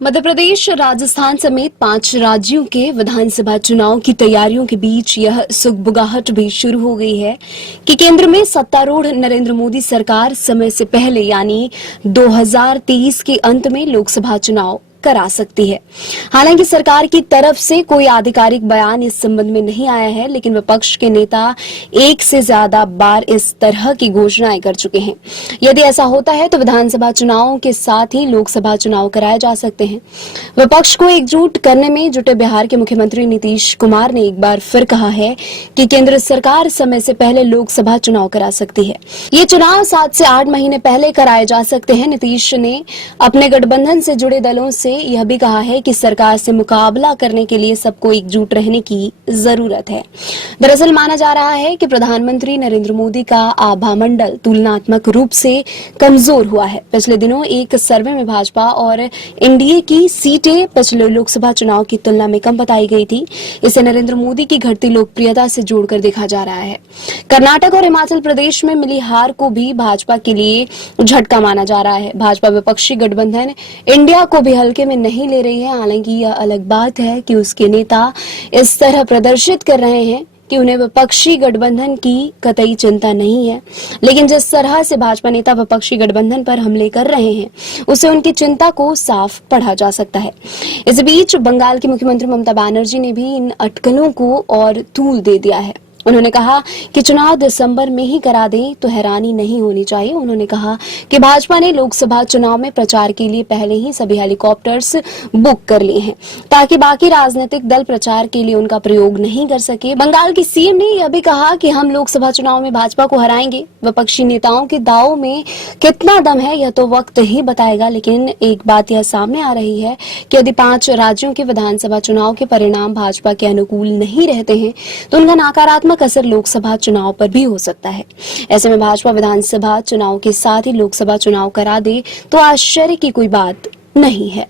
मध्य प्रदेश, राजस्थान समेत 5 राज्यों के विधानसभा चुनाव की तैयारियों के बीच यह सुगबुगाहट भी शुरू हो गई है कि केंद्र में सत्तारूढ़ नरेंद्र मोदी सरकार समय से पहले यानी 2023 के अंत में लोकसभा चुनाव करा सकती है। हालांकि सरकार की तरफ से कोई आधिकारिक बयान इस संबंध में नहीं आया है, लेकिन विपक्ष के नेता एक से ज्यादा बार इस तरह की घोषणाएं कर चुके हैं। यदि ऐसा होता है तो विधानसभा चुनावों के साथ ही लोकसभा चुनाव कराए जा सकते हैं। विपक्ष को एकजुट करने में जुटे बिहार के मुख्यमंत्री नीतीश कुमार ने एक बार फिर कहा है कि केंद्र सरकार समय से पहले लोकसभा चुनाव करा सकती है। ये चुनाव 7 से 8 महीने पहले कराए जा सकते हैं। नीतीश ने अपने गठबंधन से जुड़े दलों से यह भी कहा है कि सरकार से मुकाबला करने के लिए सबको एकजुट रहने की जरूरत है। दरअसल माना जा रहा है कि प्रधानमंत्री नरेंद्र मोदी का आभा मंडल तुलनात्मक रूप से कमजोर हुआ है। पिछले दिनों एक सर्वे में भाजपा और एनडीए की सीटें पिछले लोकसभा चुनाव की तुलना में कम बताई गई थी। इसे नरेंद्र मोदी की घटती लोकप्रियता से जोड़कर देखा जा रहा है। कर्नाटक और हिमाचल प्रदेश में मिली हार को भी भाजपा के लिए झटका माना जा रहा है। भाजपा विपक्षी गठबंधन इंडिया को भी हल्के में नहीं ले रही है। हालांकि यह अलग बात है कि उसके नेता इस तरह प्रदर्शित कर रहे हैं कि उन्हें विपक्षी गठबंधन की कतई चिंता नहीं है, लेकिन जिस तरह से भाजपा नेता विपक्षी गठबंधन पर हमले कर रहे हैं उससे उनकी चिंता को साफ पढ़ा जा सकता है। इस बीच बंगाल की मुख्यमंत्री ममता बनर्जी ने भी इन अटकलों को और तूल दे दिया है। उन्होंने कहा कि चुनाव दिसंबर में ही करा दें तो हैरानी नहीं होनी चाहिए। उन्होंने कहा कि भाजपा ने लोकसभा चुनाव में प्रचार के लिए पहले ही सभी हेलीकॉप्टर्स बुक कर लिए हैं ताकि बाकी राजनीतिक दल प्रचार के लिए उनका प्रयोग नहीं कर सके। बंगाल की सीएम ने यह भी कहा कि हम लोकसभा चुनाव में भाजपा को हराएंगे। विपक्षी नेताओं के दावों में कितना दम है यह तो वक्त ही बताएगा, लेकिन एक बात यह सामने आ रही है कि यदि 5 राज्यों के विधानसभा चुनाव के परिणाम भाजपा के अनुकूल नहीं रहते हैं तो उनका नकारात्मक असर लोकसभा चुनाव पर भी हो सकता है। ऐसे में भाजपा विधानसभा चुनाव के साथ ही लोकसभा चुनाव करा दे तो आश्चर्य की कोई बात नहीं है।